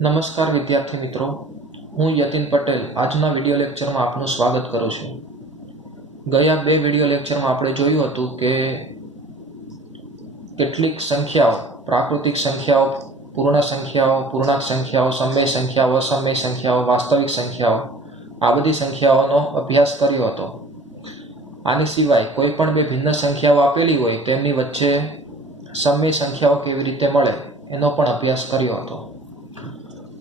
નમસ્કાર વિદ્યાર્થી મિત્રો, હું યતિન પટેલ આજના વિડિયો લેક્ચરમાં આપનું સ્વાગત કરું છું। ગયા બે વિડિયો લેક્ચરમાં આપણે જોયું હતું કે કેટલીક સંખ્યાઓ, પ્રાકૃતિક સંખ્યાઓ, પૂર્ણ સંખ્યાઓ, પૂર્ણાંક સંખ્યાઓ, સમય સંખ્યાઓ, અસમય સંખ્યાઓ, વાસ્તવિક સંખ્યાઓ, આ બધી સંખ્યાઓનો અભ્યાસ કર્યો હતો। આની સિવાય કોઈ પણ બે ભિન્ન સંખ્યાઓ આપેલી હોય તેમની વચ્ચે સમય સંખ્યાઓ કેવી રીતે મળે એનો પણ અભ્યાસ કર્યો હતો।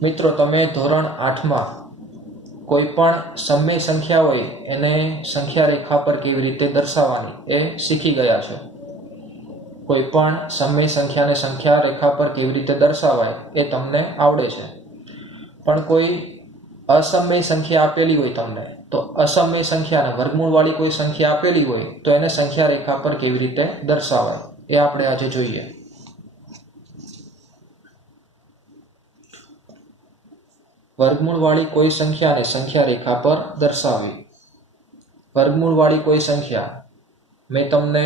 મિત્રો, તમે ધોરણ 8માં કોઈ પણ સમય સંખ્યા હોય એને સંખ્યા રેખા પર કેવી રીતે દર્શાવવાની એ શીખી ગયા છો। કોઈ પણ સમય સંખ્યાને સંખ્યા રેખા પર કેવી રીતે દર્શાવાય એ તમને આવડે છે, પણ કોઈ અસમય સંખ્યા આપેલી હોય તમને, તો અસમય સંખ્યાને વર્ગમૂળવાળી કોઈ સંખ્યા આપેલી હોય તો એને સંખ્યા રેખા પર કેવી રીતે દર્શાવાય એ આપણે આજે જોઈએ। વર્ગમૂળવાળી કોઈ સંખ્યાને સંખ્યા રેખા પર દર્શાવવી। વર્ગમૂળવાળી કોઈ સંખ્યા, મેં તમને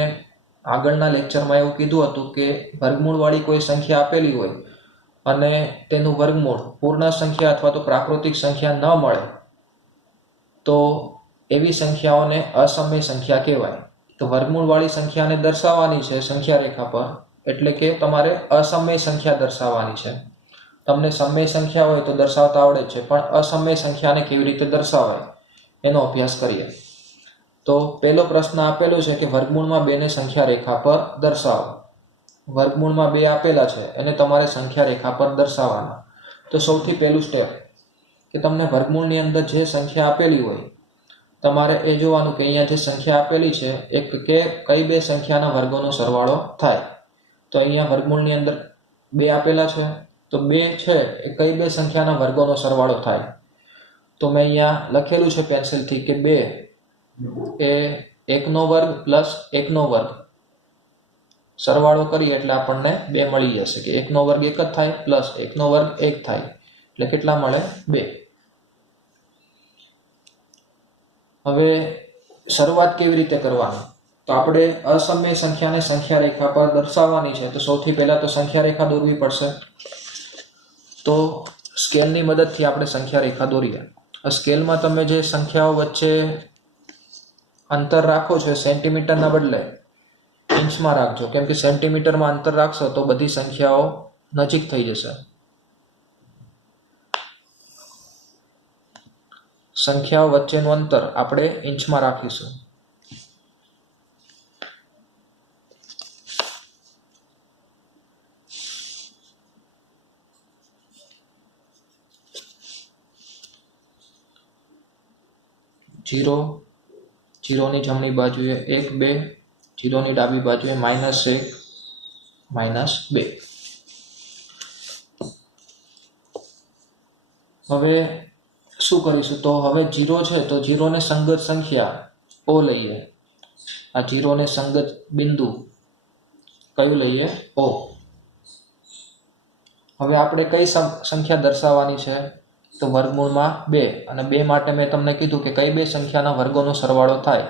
આગળના લેક્ચરમાં એવું કીધું હતું કે વર્ગમૂળવાળી કોઈ સંખ્યા આપેલી હોય અને તેનું વર્ગમૂળ પૂર્ણ સંખ્યા અથવા તો પ્રાકૃતિક સંખ્યા ન મળે તો એવી સંખ્યાઓને અસમય સંખ્યા કહેવાય। તો વર્ગમૂળવાળી સંખ્યાને દર્શાવવાની છે સંખ્યા રેખા પર, એટલે કે તમારે અસમય સંખ્યા દર્શાવવાની છે। તમને સમય સંખ્યા હોય તો દર્શાવતા આવડે છે, પણ અસમય સંખ્યાને કેવી રીતે દર્શાવાય એનો અભ્યાસ કરીએ। તો પહેલો પ્રશ્ન આપેલો છે કે વર્ગમૂળમાં 2 ને સંખ્યા રેખા પર દર્શાવો। વર્ગમૂળમાં 2 આપેલા છે એને તમારે સંખ્યા રેખા પર દર્શાવવાના। તો સૌથી પહેલું સ્ટેપ કે તમને વર્ગમૂળની અંદર જે સંખ્યા આપેલી હોય તમારે એ જોવાનું કે અહીંયા જે સંખ્યા આપેલી છે એ કઈ બે સંખ્યાના વર્ગોનો સરવાળો થાય। તો અહીંયા વર્ગમૂળની અંદર 2 આપેલા છે, તો 2 છે એ કઈ બે સંખ્યાના વર્ગોનો સરવાળો થાય। તો મેં અહીંયા લખેલું છે પેન્સિલથી કે 2 એ 1 નો વર્ગ પ્લસ 1 નો વર્ગ સરવાળો કરીએ એટલે આપણને 2 મળી જશે કે 1 નો વર્ગ 1 જ થાય પ્લસ 1 નો વર્ગ 1 થાય, એટલે કેટલા મળે? 2। હવે શરૂઆત કેવી રીતે કરવાની? તો આપણે અસમય સંખ્યાને સંખ્યા રેખા પર દર્શાવવાની છે, તો સૌથી પહેલા તો સંખ્યા રેખા દોરવી પડશે। તો સ્કેલની મદદથી આપણે સંખ્યા રેખા દોરીએ। સ્કેલમાં તમે જે સંખ્યાઓ વચ્ચે અંતર રાખો છો સેન્ટીમીટરના બદલે ઇંચમાં રાખજો, કેમ કે સેન્ટીમીટરમાં અંતર રાખશો તો બધી સંખ્યાઓ નજીક થઈ જશે। સંખ્યાઓ વચ્ચેનું અંતર આપણે ઇંચમાં રાખીશું। જીરોની જમણી બાજુએ 1 2, જીરોની ડાબી બાજુએ -1 -2। હવે શું કરીશું? તો હવે 0 છે તો 0 ને સંગત સંખ્યા O લઈએ। આ 0 ને સંગત બિંદુ કયું લઈએ? O। હવે આપણે કઈ સંખ્યા દર્શાવવાની છે? તો વર્ગમૂળમાં 2, અને 2 માટે મેં તમને કીધું કે કઈ બે સંખ્યાના વર્ગોનો સરવાળો થાય,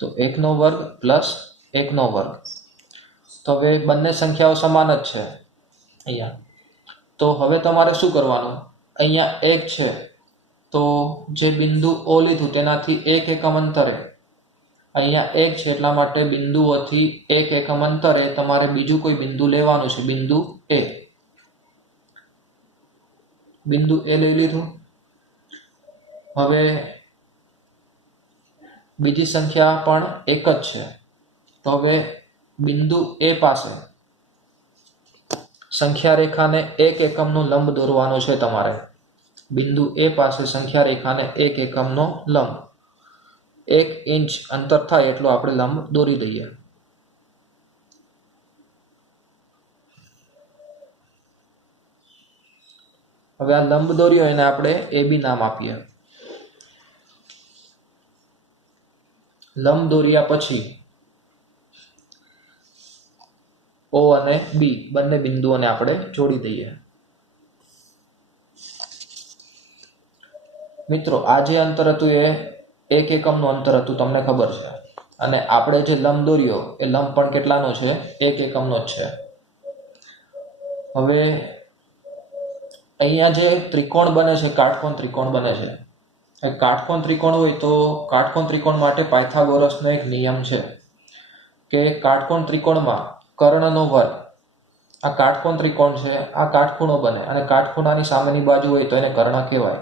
તો 1 નો વર્ગ પ્લસ 1 નો વર્ગ। તો હવે બંને સંખ્યાઓ સમાન જ છે અહીંયા। તો હવે તમારે શું કરવાનું? અહીંયા 1 છે તો જે બિંદુ O લીધું તેનાથી 1 એકમ અંતરે, અહીંયા 1 છે એટલા માટે બિંદુઓથી 1 એકમ અંતરે તમારે બીજું કોઈ બિંદુ લેવાનું છે, બિંદુ A। બિંદુ A લઈ લીધું। હવે બીજી સંખ્યા પણ 1 જ છે, તો હવે બિંદુ A પાસે સંખ્યા રેખાને 1 એકમનો લંબ દોરવાનો છે તમારે। બિંદુ A પાસે સંખ્યા રેખાને 1 એકમનો લંબ, 1 ઇંચ અંતર થાય એટલો આપણે લંબ દોરી દઈએ। હવે આ લંબ દોર્યો એને આપણે AB નામ આપીએ। લંબ દોર્યા પછી O અને B બંને બિંદુઓને આપણે જોડી દઈએ। મિત્રો, આ જે અંતર હતું એ 1 એકમનું અંતર હતું, તમને ખબર છે, અને આપણે જે લંબ દોર્યો એ લંબ પણ કેટલાનો છે? 1 એકમનો જ છે। હવે અહીંયા જે ત્રિકોણ બને છે, કાટકોણ ત્રિકોણ બને છે. એ કાટકોણ ત્રિકોણ હોય તો કાટકોણ ત્રિકોણ માટે પાયથાગોરસનો એક નિયમ છે કે કાટકોણ ત્રિકોણમાં કર્ણનો વર્ગ, આ કાટકોણ ત્રિકોણ છે, આ કાટખૂણો બને અને કાટખૂણાની સામેની બાજુ હોય તો એને કર્ણ કહેવાય.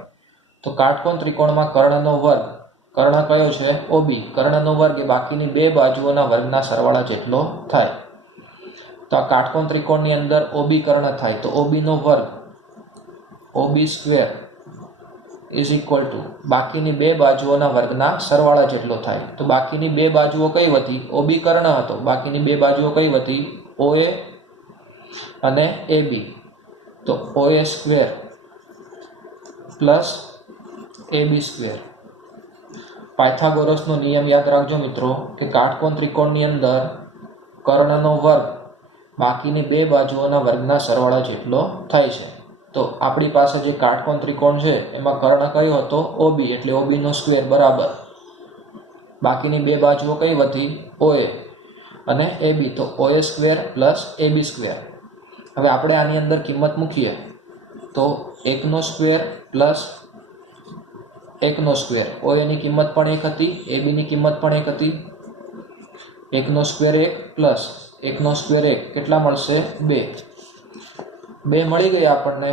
તો કાટકોણ ત્રિકોણમાં કર્ણનો વર્ગ, કર્ણ કયો છે? ઓબી. કર્ણનો વર્ગ એ બાકીની બે બાજુઓના વર્ગના સરવાળા જેટલો થાય. તો આ કાટકોણ ત્રિકોણની અંદર ઓબી કર્ણ થાય તો ઓબીનો વર્ગ, OB square is equal to બાકીની બે બાજુઓના વર્ગના સરવાળા જેટલો થાય. તો બાકીની બે બાજુઓ કઈ હતી? ઓબી કર્ણ હતો. બાકીની બે બાજુઓ કઈ હતી? ઓએ અને એબી. તો ઓએ સ્ક્વેર પ્લસ એબી સ્ક્વેર. પાયથાગોરસનો નિયમ યાદ રાખજો મિત્રો કે કાટકોણ ત્રિકોણની અંદર કર્ણનો વર્ગ બાકીની બે બાજુઓના વર્ગના સરવાળા જેટલો થાય છે. તો આપણી પાસે જે કાટકોણ ત્રિકોણ છે એમાં કર્ણ કયો હતો? ઓબી. એટલે ઓબીનો સ્ક્વેર બરાબર બાકીની બે બાજુઓ કઈ હતી? ઓએ અને એબી. તો ઓએ સ્ક્વેર પ્લસ એબી સ્ક્વેર. હવે આપણે આની અંદર કિંમત મૂકીએ તો 1નો સ્ક્વેર પ્લસ 1નો સ્ક્વેર. ઓએની કિંમત પણ 1 હતી, એબીની કિંમત પણ 1 હતી. 1નો સ્ક્વેર 1 પ્લસ 1નો સ્ક્વેર 1 કેટલા મળશે? 2. 2 મળી ગયા આપણને.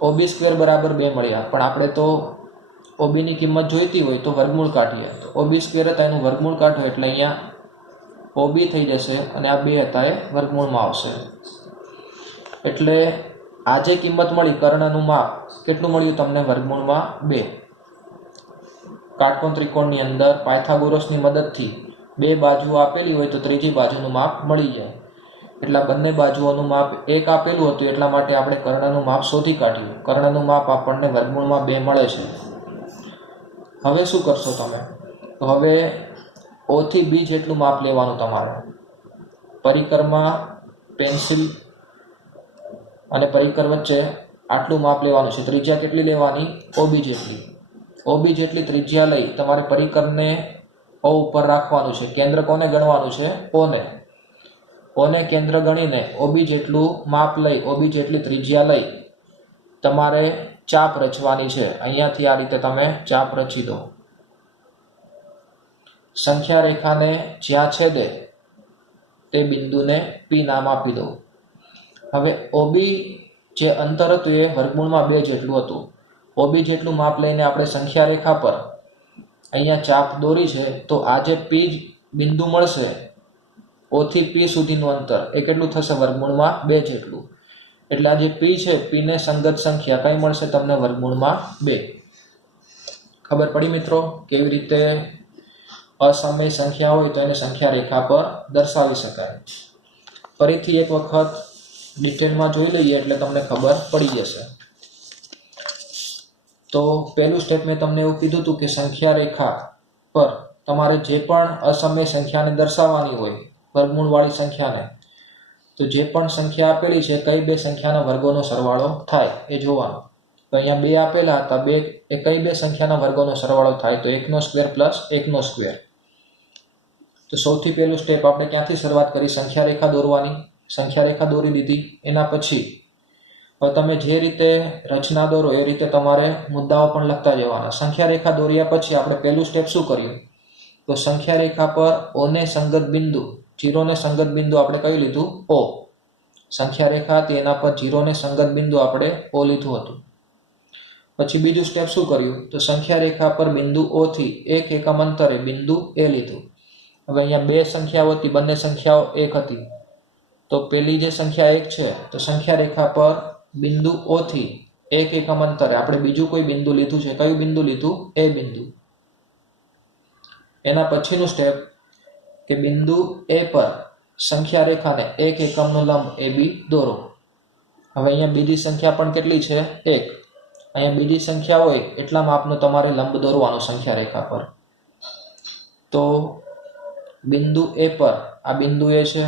ઓબી સ્ક્વેર બરાબર 2 મળ્યા. પણ આપણે તો ઓબીની કિંમત જોઈતી હોય તો વર્ગમૂળ કાઢીએ. તો ઓબી સ્ક્વેર હતા એનું વર્ગમૂળ કાઢો એટલે અહીંયા ઓબી થઈ જશે અને આ 2 હતા એ વર્ગમૂળમાં આવશે. એટલે આ જે કિંમત મળી કર્ણનું માપ કેટલું મળ્યું તમને? વર્ગમૂળમાં 2. કાટકોણ ત્રિકોણની અંદર પાયથાગોરસની મદદથી બે બાજુઓ આપેલી હોય તો ત્રીજી બાજુનું માપ મળી જાય. એટલે બંને બાજુઓનું માપ 1 આપેલું હતું એટલા માટે આપણે કર્ણનું માપ શોધી કાઢ્યું. કર્ણનું માપ આપણને વર્ગમૂળમાં 2 મળે છે. હવે શું કરશો તમે? તો હવે O થી B જેટલું માપ લેવાનું તમારે. પરિકરમાં પેન્સિલ અને પરિકર વચ્ચે આટલું માપ લેવાનું છે. ત્રિજ્યા કેટલી લેવાની? OB જેટલી. OB જેટલી ત્રિજ્યા લઈ તમારે પરિકરને O ઉપર રાખવાનું છે. કેન્દ્ર કોને ગણવાનું છે? ઓને. ઓને કેન્દ્ર ગણીને OB જેટલું માપ લઈ, OB જેટલી ત્રિજ્યા લઈ તમારે ચાપ રચવાની છે. અહીંયાથી આ રીતે તમે ચાપ રચી દો. સંખ્યા રેખાને જ્યાં છેદે તે બિંદુને P નામ આપી દો. હવે OB જે અંતર હતું એ વર્ગમૂળમાં 2 જેટલું હતું. OB જેટલું માપ લઈને આપણે સંખ્યા રેખા પર અહીંયા ચાપ દોરી છે. તો આ જે P બિંદુ મળશે, O થી P સુધીનું અંતર એ કેટલું થશે? વર્ગમૂળમાં 2 જેટલું. એટલે આ જે P છે, P ને સંગત સંખ્યા કઈ મળશે તમને? વર્ગમૂળમાં 2. ખબર પડી મિત્રો કેવી રીતે અસમય સંખ્યા હોય તો એને સંખ્યા રેખા પર દર્શાવી શકાય? ફરીથી એક વખત ડિટેલમાં જોઈ લઈએ એટલે તમને ખબર પડી જશે. તો પહેલું સ્ટેપ મેં તમને એવું કીધું હતું કે સંખ્યા રેખા પર તમારે જે પણ અસમય સંખ્યાને દર્શાવવાની હોય, વર્ગમૂળવાળી સંખ્યાને, તો જે પણ સંખ્યા આપેલી છે કઈ બે સંખ્યાના વર્ગોનો સરવાળો થાય એ જોવાનું. તો અહીંયા 2 આપેલા હતા. 2 એ કઈ બે સંખ્યાના વર્ગોનો સરવાળો થાય? તો 1નો સ્ક્વેર પ્લસ 1નો સ્ક્વેર. તો સૌથી પહેલું સ્ટેપ આપણે ક્યાંથી શરૂઆત કરી? સંખ્યા રેખા દોરવાની. સંખ્યા રેખા દોરી દીધી. એના પછી હવે તમે જે રીતે રચના દોરો એ રીતે તમારે મુદ્દાઓ પણ લખતા જવાના. સંખ્યા રેખા દોર્યા પછી આપણે પહેલું સ્ટેપ શું કર્યું? તો સંખ્યા રેખા પર O ને સંગત બિંદુ, 0 ને સંગત બિંદુ આપણે કયું લીધું? O. સંખ્યા રેખા હતી એના પર 0 ને સંગત બિંદુ આપણે O લીધું હતું. પછી બીજું સ્ટેપ શું કર્યું? તો સંખ્યા રેખા પર બિંદુ O થી 1 એકમ અંતરે બિંદુ A લીધું. હવે અહીંયા બે સંખ્યાઓ હતી, બંને સંખ્યાઓ 1 હતી. તો પેલી જે સંખ્યા 1 છે તો સંખ્યા રેખા પર બિંદુ O થી 1 એકમ અંતરે આપણે બીજું કોઈ બિંદુ લીધું છે. કયું બિંદુ લીધું? A બિંદુ. એના પછીનું સ્ટેપ કે બિંદુ A પર સંખ્યા રેખાને 1 એકમનો લંબ AB દોરો. હવે અહીંયા બીજી સંખ્યા પણ કેટલી છે? 1. અહીંયા બીજી સંખ્યા હોય એટલા માપનો તમારે લંબ દોરવાનો સંખ્યા રેખા પર. તો બિંદુ A પર, આ બિંદુ A છે,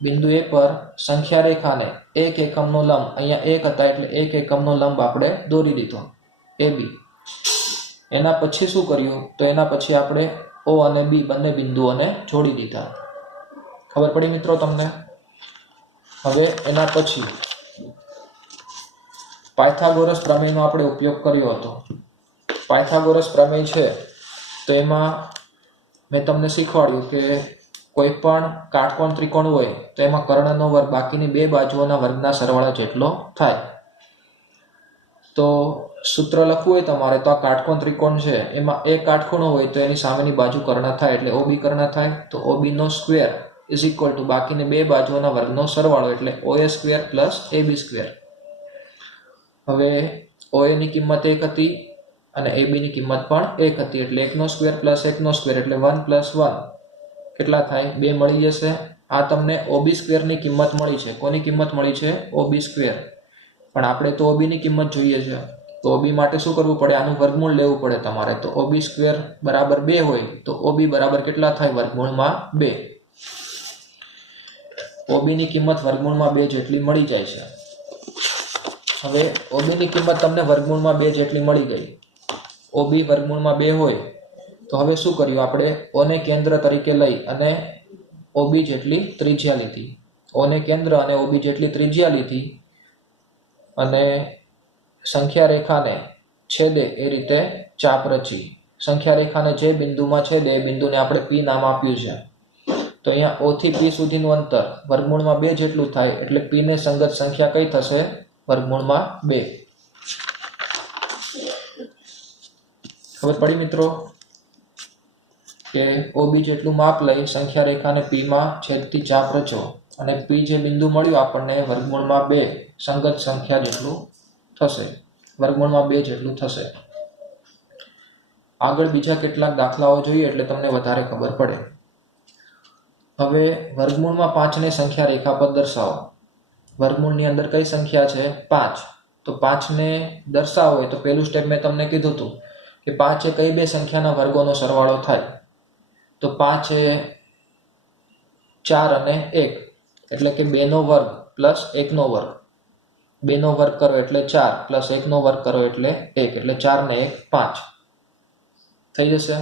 બિંદુ A પર સંખ્યા રેખાને 1 એકમનો લંબ, અહીંયા 1 હતા એટલે 1 એકમનો લંબ આપણે દોરી દીધો AB. એના પછી શું કર્યું? તો એના પછી આપણે O અને B બંને બિંદુઓને જોડી દીધા. ખબર પડી મિત્રો તમને? હવે એના પછી પાયથાગોરસ પ્રમેયનો આપણે ઉપયોગ કર્યો હતો. પાયથાગોરસ પ્રમેય છે તો એમાં મેં તમને શીખવાડ્યું કે કોઈ પણ કાટકોણ ત્રિકોણ હોય તો એમાં કર્ણનો વર્ગ બાકીની બે બાજુઓના વર્ગના સરવાળા જેટલો થાય. તો સૂત્ર લખવું હોય તમારે તો આ કાટકોણ ત્રિકોણ છે એમાં એક કાટખૂણો હોય તો એની સામેની બાજુ કર્ણ થાય એટલે OB કર્ણ થાય. તો OB નો સ્ક્વેર ઇઝ ઇક્વલ ટુ બાકીની બે બાજુઓના વર્ગનો સરવાળો એટલે OA square plus AB square. હવે OA ની કિંમત 1 હતી અને AB ની કિંમત પણ 1 હતી એટલે 1 નો સ્ક્વેર પ્લસ 1 નો સ્ક્વેર એટલે 1 પ્લસ 1 કેટલા થાય 2 મળી જશે. આ તમને OB સ્ક્વેર ની કિંમત મળી છે. કોની કિંમત મળી છે? OB square. પણ આપણે તો OB ની કિંમત જોઈએ છે તો OB માટે શું કરવું પડે? આનું વર્ગમૂળ લેવું પડે તમારે. તો OB સ્ક્વેર બરાબર 2 હોય તો OB બરાબર કેટલા થાય? વર્ગમૂળમાં 2. OB ની કિંમત વર્ગમૂળમાં 2 જેટલી મળી જાય છે. હવે OB ની કિંમત તમને વર્ગમૂળમાં 2 જેટલી મળી ગઈ. OB વર્ગમૂળમાં 2 હોય તો હવે શું કર્યું આપણે? O ને કેન્દ્ર તરીકે લઈ અને OB જેટલી ત્રિજ્યા લીધી. O ને કેન્દ્ર અને OB જેટલી ત્રિજ્યા લીધી અને સંખ્યા રેખાને છેદે એ રીતે ચાપ રચી. સંખ્યા રેખાને જે બિંદુમાં છેદે એ બિંદુને આપણે P નામ આપ્યું છે. તો અહીંયા O થી P સુધીનું અંતર વર્ગમૂળમાં 2 જેટલું થાય એટલે P ને સંગત સંખ્યા કઈ થશે? વર્ગમૂળમાં 2. ખબર પડી મિત્રો કે OB જેટલું માપ લઈ સંખ્યા રેખાને P માં છેદતી ચાપ રચો અને P જે બિંદુ મળ્યું આપણને વર્ગમૂળમાં 2 સંગત સંખ્યા જેટલું થશે. વર્ગમૂળમાં 2 જેટલું થશે. આગળ બીજા કેટલાક દાખલાઓ જોઈએ એટલે તમને વધારે ખબર પડે. હવે વર્ગમૂળમાં 5 ને સંખ્યા રેખા પર દર્શાવો. વર્ગમૂળની અંદર કઈ સંખ્યા છે? 5. તો 5 ને દર્શાવો હોય તો પહેલું સ્ટેપ મેં તમને કીધું હતું કે 5 એ કઈ બે સંખ્યાના વર્ગોનો સરવાળો થાય. તો 5 એ 4 અને 1 એટલે કે 2 નો વર્ગ પ્લસ 1 નો વર્ગ. 2 નો વર્ગ કરો એટલે 4 પ્લસ 1 નો વર્ગ કરો એટલે 1 એટલે 4 ને 1 5 થઈ જશે.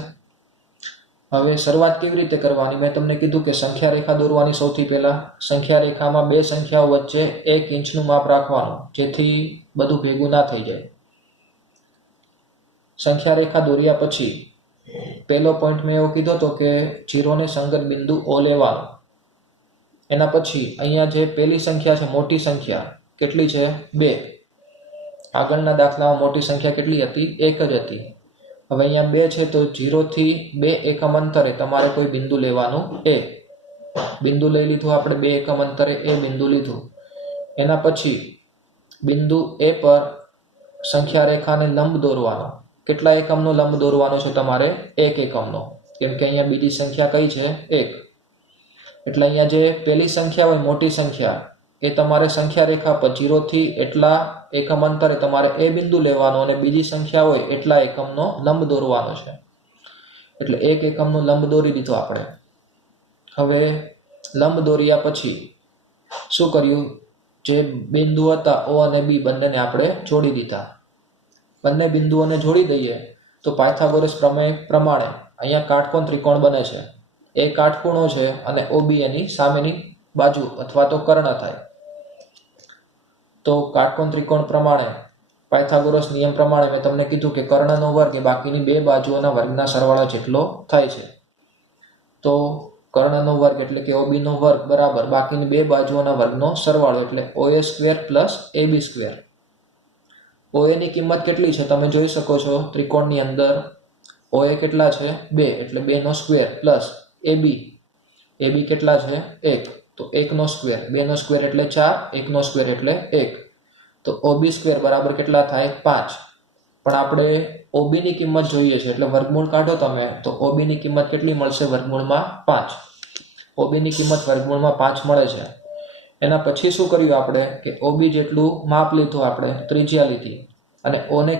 હવે શરૂઆત કેવી રીતે કરવાની? મેં તમને કીધું કે સંખ્યા રેખા દોરવાની. સૌથી પહેલા સંખ્યા રેખામાં બે સંખ્યાઓ વચ્ચે 1 ઇંચનું માપ રાખવાનું જેથી બધું ભેગું ના થઈ જાય. સંખ્યા રેખા દોર્યા પછી પહેલો પોઈન્ટ મેં એવો કીધો હતો કે 0 ને સંગત બિંદુ O લેવાનો. એના પછી અહીંયા જે પહેલી સંખ્યા છે મોટી સંખ્યા કેટલી છે? 2. આગળના દાખલામાં મોટી સંખ્યા કેટલી હતી? 1 જ હતી. હવે અહીંયા 2 છે તો 0 થી 2 એકમ અંતરે તમારે કોઈ બિંદુ લેવાનું. A બિંદુ લઈ લીધું આપણે. 2 એકમ અંતરે A બિંદુ લીધું. એના પછી બિંદુ A પર સંખ્યા રેખાને લંબ દોરવાનો. કેટલા એકમનો લંબ દોરવાનો છે તમારે? 1 એકમનો. કેમ કે અહીંયા બીજી સંખ્યા કઈ છે? 1. એટલે અહીંયા જે પહેલી સંખ્યા હોય મોટી સંખ્યા એ તમારે સંખ્યા રેખા પર 0 થી એટલા એકમ અંતરે તમારે A બિંદુ લેવાનો અને બીજી સંખ્યા હોય એટલા એકમનો લંબ દોરવાનો છે. એટલે 1 એકમનો લંબ દોરી દીધો આપણે. હવે લંબ દોર્યા પછી શું કર્યું? જે બિંદુ હતા O અને B બંનેને આપણે જોડી દીધા. બંને બિંદુઓને જોડી દઈએ તો પાયથાગોરસ પ્રમેય પ્રમાણે અહીંયા કાટકોણ ત્રિકોણ બને છે. એ કાટખૂણો છે અને OB એની સામેની બાજુ અથવા તો કર્ણ થાય. તો કાટકોણ ત્રિકોણ પ્રમાણે પાયથાગોરસ નિયમ પ્રમાણે મેં તમને કીધું કે કર્ણનો વર્ગ એ બાકીની બે બાજુઓના વર્ગના સરવાળા જેટલો થાય છે. તો કર્ણનો વર્ગ એટલે કે OB નો વર્ગ બરાબર બાકીની બે બાજુઓના વર્ગનો સરવાળો એટલે OA square plus AB square. OA ની કિંમત કેટલી છે તમે જોઈ શકો છો ત્રિકોણની અંદર. OA કેટલા છે? 2 એટલે 2 નો સ્ક્વેર પ્લસ AB કેટલા છે? 1 તો 1 નો સ્ક્વેર. 2 નો સ્ક્વેર એટલે 4, 1 નો સ્ક્વેર એટલે 1. તો OB સ્ક્વેર બરાબર કેટલા થાય? 5. પણ આપણે OB ની કિંમત જોઈએ છે એટલે વર્ગમૂળ કાઢો તમે તો OB ની કિંમત કેટલી મળશે? વર્ગમૂળમાં 5. OB ની કિંમત વર્ગમૂળમાં 5 મળે છે. એના પછી શું કર્યું આપણે કે OB જેટલું માપ લીધું આપણે, ત્રિજ્યા લીધી અને O ને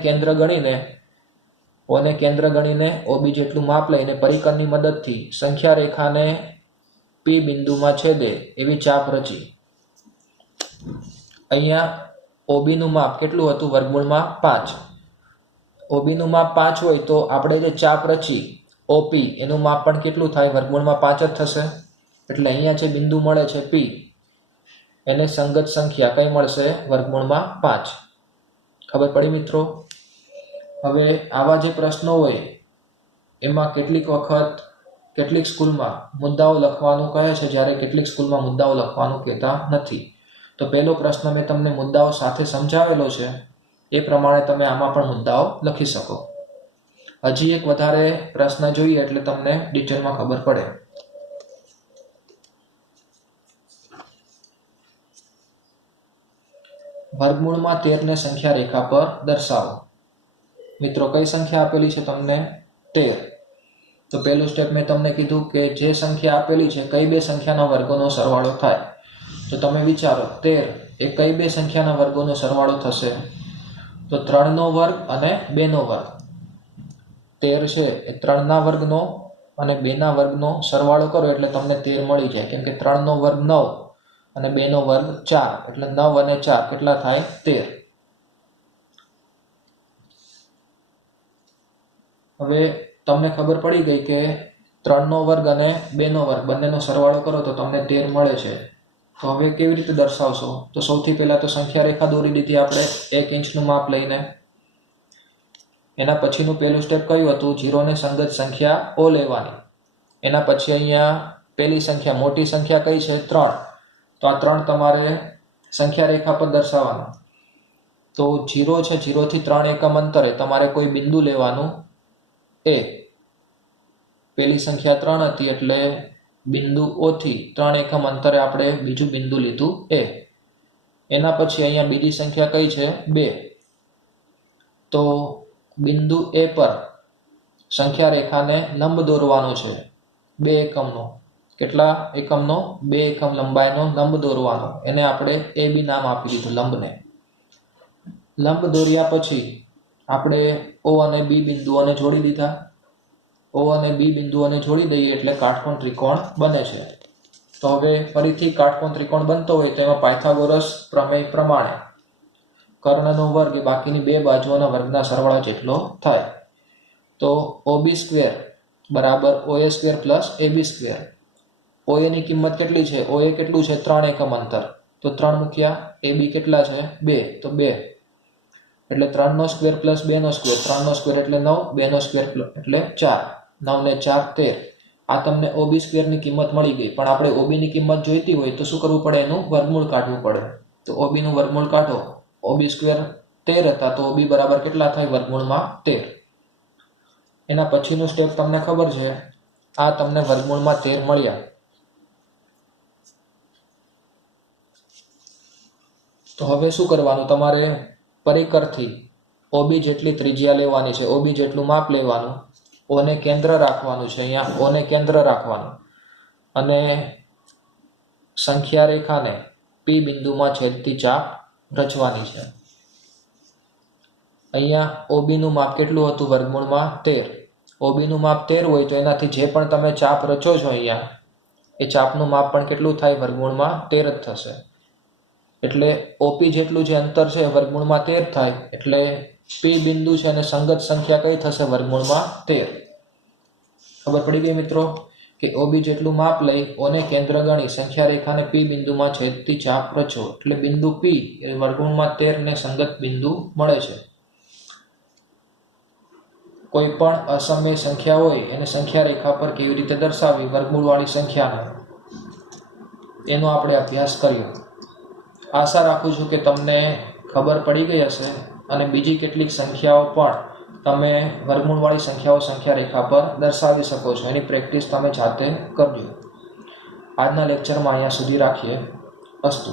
કેન્દ્ર ગણીને OB જેટલું માપ લઈને પરિકરની મદદથી સંખ્યા રેખાને P બિંદુમાં છેદે એવી ચાપ રચી. અહીંયા OB નું માપ કેટલું હતું? વર્ગમૂળમાં 5. OB નું માપ 5 હોય તો આપણે જે ચાપ રચી OP એનું માપ પણ કેટલું થાય? વર્ગમૂળમાં 5 જ થશે. એટલે અહીંયા જે બિંદુ મળે છે P એને સંગત સંખ્યા કઈ મળશે? વર્ગમૂળમાં 5. ખબર પડી મિત્રો? હવે આવા જે પ્રશ્નો હોય એમાં કેટલીક વખત કેટલીક સ્કૂલમાં મુદ્દાઓ લખવાનું કહે છે, જ્યારે કેટલીક સ્કૂલમાં મુદ્દાઓ લખવાનું કહેતા નથી. તો પહેલો પ્રશ્ન મેં તમને મુદ્દાઓ સાથે સમજાવેલો છે, એ પ્રમાણે તમે આમાં પણ મુદ્દાઓ લખી શકો. હજી એક વધારે પ્રશ્ન જોઈએ એટલે તમને ડિટેલમાં ખબર પડે. વર્ગમૂળમાં 13 ને સંખ્યા રેખા પર દર્શાવો. મિત્રો કઈ સંખ્યા આપેલી છે તમને? 13. તો પહેલું સ્ટેપ મેં તમને કીધું કે જે સંખ્યા આપેલી છે કઈ બે સંખ્યાના વર્ગોનો સરવાળો થાય. તો તમે વિચારો 13 એ કઈ બે સંખ્યાના વર્ગોનો સરવાળો થશે? તો 3નો વર્ગ અને 2નો વર્ગ. 13 છે એ 3ના વર્ગનો અને 2ના વર્ગનો સરવાળો કરો એટલે તમને 13 મળી જાય, કેમ કે 3નો વર્ગ 9 અને 2નો વર્ગ 4, એટલે 9 અને 4 કેટલા થાય? 13. હવે તમને ખબર પડી ગઈ કે 3નો વર્ગ અને 2નો વર્ગ બંનેનો સરવાળો કરો તો તમને 13 મળે છે. તો હવે કેવી રીતે દર્શાવશો? તો સૌથી પહેલા તો સંખ્યા રેખા દોરી દીધી આપણે 1 ઇંચનું માપ લઈને. એના પછીનું પહેલું સ્ટેપ કયું હતું? 0 ને સંગત સંખ્યા ઓ લેવાની. એના પછી અહીંયા પહેલી સંખ્યા મોટી સંખ્યા કઈ છે? 3. તો આ 3 તમારે સંખ્યા રેખા પર દર્શાવવાનું. તો 0 છે, 0 થી 3 એકમ અંતરે તમારે કોઈ બિંદુ લેવાનું એ. પહેલી સંખ્યા 3 હતી એટલે બિંદુ ઓ થી 3 એકમ અંતરે આપણે બીજું બિંદુ લીધું એ. એના પછી અહીંયા બીજી સંખ્યા કઈ છે? 2. તો બિંદુ એ પર સંખ્યા રેખાને લંબ દોરવાનો છે 2 એકમનો. કેટલા એકમનો? 2 એકમ લંબાઈનો લંબ દોરવાનો. એને આપણે એ બી નામ આપી દીધું, લંબને. લંબ દોર્યા પછી આપણે ઓ અને બી બિંદુઓને જોડી દીધા. ઓ અને બી બિંદુઓને જોડી દઈએ એટલે કાટકોણ ત્રિકોણ બને છે. તો હવે ફરીથી કાટકોણ ત્રિકોણ બનતો હોય તો એમાં પાયથાગોરસ પ્રમેય પ્રમાણે કર્ણનો વર્ગ એ બાકીની બે બાજુઓના વર્ગના સરવાળા જેટલો થાય. તો OB² બરાબર OA² પ્લસ AB². OA ની કિંમત કેટલી છે? OA કેટલું છે? 3 એકમ અંતર. તો 3 મૂક્યા. AB કેટલા છે? 2. તો 2 એટલે 3નો સ્ક્વેર પ્લસ 2નો સ્ક્વેર. 3નો સ્ક્વેર એટલે 9, 2નો સ્ક્વેર એટલે 4. 9 ને 4 13. આ તમને OB² ની કિંમત મળી ગઈ. પણ આપણે OB ની કિંમત જોઈતી હોય તો શું કરવું પડે? એનું વર્ગમૂળ કાઢવું પડે. તો OB નું વર્ગમૂળ કાઢો. OB² 13 હતા તો OB બરાબર કેટલા થાય? વર્ગમૂળમાં 13. એના પછીનું સ્ટેપ તમને ખબર છે, આ તમને વર્ગમૂળમાં 13 મળ્યા. તો હવે શું કરવાનું? તમારે પરિકરથી OB જેટલી ત્રિજ્યા લેવાની છે, OB જેટલું માપ લેવાનું. ઓને કેન્દ્ર રાખવાનું છે, અહીંયા ઓને કેન્દ્ર રાખવાનું અને સંખ્યા રેખાને P બિંદુમાં છેદતી ચાપ રચવાની છે. અહીંયા OB નું માપ કેટલું હતું? વર્ગમૂળમાં 13. OB નું માપ 13 હોય તો એનાથી જે પણ તમે ચાપ રચો છો અહીંયા, એ ચાપનું માપ પણ કેટલું થાય? વર્ગમૂળમાં 13 જ થશે. એટલે OP જેટલું જે અંતર છે વર્ગમૂળમાં 13 થાય. એટલે P બિંદુ છે અને સંગત સંખ્યા કઈ થશે? વર્ગમૂળમાં 13. ખબર પડી ગઈ મિત્રો કે OB જેટલું માપ લઈ ઓને કેન્દ્ર ગણી સંખ્યા રેખાને P બિંદુમાં છેદતી ચાપ રચો એટલે બિંદુ P એ વર્ગમૂળમાં 13 ને સંગત બિંદુ મળે છે. કોઈ પણ અસમય સંખ્યા હોય એને સંખ્યા રેખા પર કેવી રીતે દર્શાવવી વર્ગમૂળવાળી સંખ્યાને, એનો આપણે અભ્યાસ કર્યો. આશા રાખું છું કે તમને ખબર પડી ગઈ હશે અને બીજી કેટલીક સંખ્યાઓ પણ તમે વર્ગમૂળવાળી સંખ્યાઓ સંખ્યા રેખા પર દર્શાવી શકો છો. એની પ્રેક્ટિસ તમે જાતે કરજો. આજના લેક્ચરમાં અહીંયા સુધી રાખીએ. અસ્તુ.